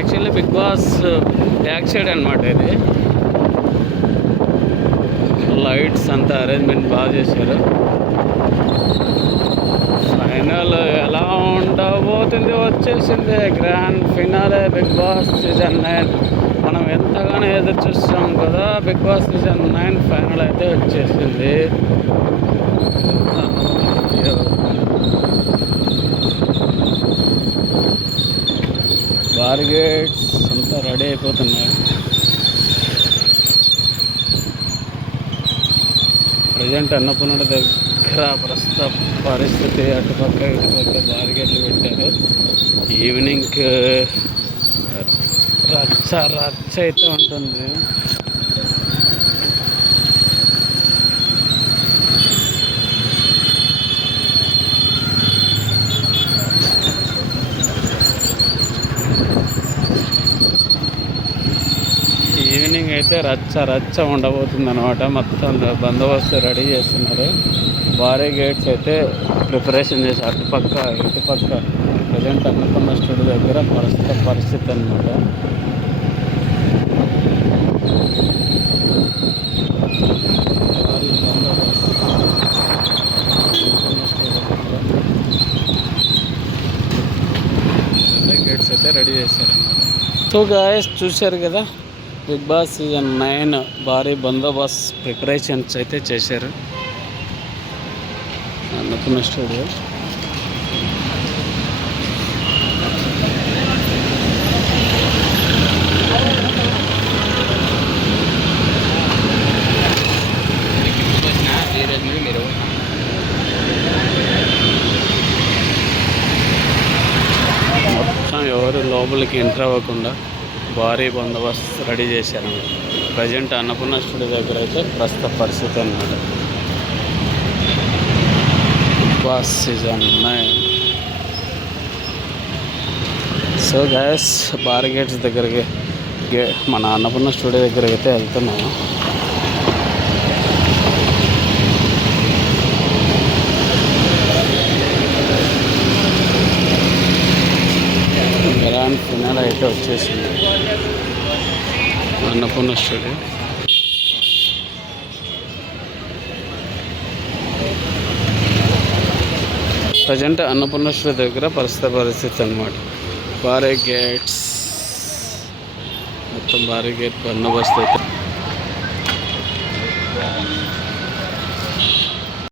Actually Bigg Boss back side అనమాట ఇది. లైట్స్ అంతా అరేంజ్మెంట్ బాగా చేశారు. ఫైనల్ ఎలా ఉండబోతుంది, వచ్చేసింది grand finale Bigg Boss season 9. మనం ఎంతగానో ఎదురు చూస్తాం కదా, బిగ్ బాస్ సీజన్ 9 ఫైనల్ అయితే వచ్చేసింది. బార్గేట్స్ అంతా రెడీ అయిపోతున్నాయి. ప్రజెంట్ అన్నపూర్ణ దగ్గర ప్రస్తుత పరిస్థితి అటుపక్క ఇటుపక్క బార్గేట్లు పెట్టారు. ఈవినింగ్ రచ్చ రచ్చ అయితే ఉంటుంది. ఈవినింగ్ అయితే రచ్చ రచ్చ ఉండబోతుంది అనమాట. మొత్తం బందోబస్తు రెడీ చేస్తున్నారు. భారీ గేట్స్ అయితే ప్రిపరేషన్ చేసి అటుపక్క ఇటుపక్క ప్రజెంట్ అన్నపూర్ణ స్టూడియో దగ్గర ప్రస్తుత పరిస్థితి అనమాట. గేట్స్ అయితే రెడీ చేశారన్నమాట. సో గాయస్ చూశారు కదా, బిగ్ బాస్ సీజన్ 9 భారీ బందోబస్తు ప్రిపరేషన్స్ అయితే చేశారు అన్నపూర్ణ స్టూడియో. మొత్తం ఎవరు లోపలికి ఎంటర్ అవ్వకుండా భారీ బందోబస్తు రెడీ చేశారు. ప్రజెంట్ అన్నపూర్ణ స్టూడియో దగ్గర అయితే ప్రస్తుత పరిస్థితి అన్నమాట. Bigg Boss season 9. So guys భారీ గేట్స్ దగ్గరికి మన అన్నపూర్ణ స్టూడియో దగ్గరికి అయితే వెళ్తున్నాము. గ్రాండ్ ఫినాలే అయితే వచ్చేసింది అన్నపూర్ణ స్టూడియో. ప్రజెంట్ అన్నపూర్ణ స్టూడియో దగ్గర పరిస్థితి అన్నమాట. భారీ గేట్స్ మొత్తం భారీ గేట్ బందోబస్తు అయితే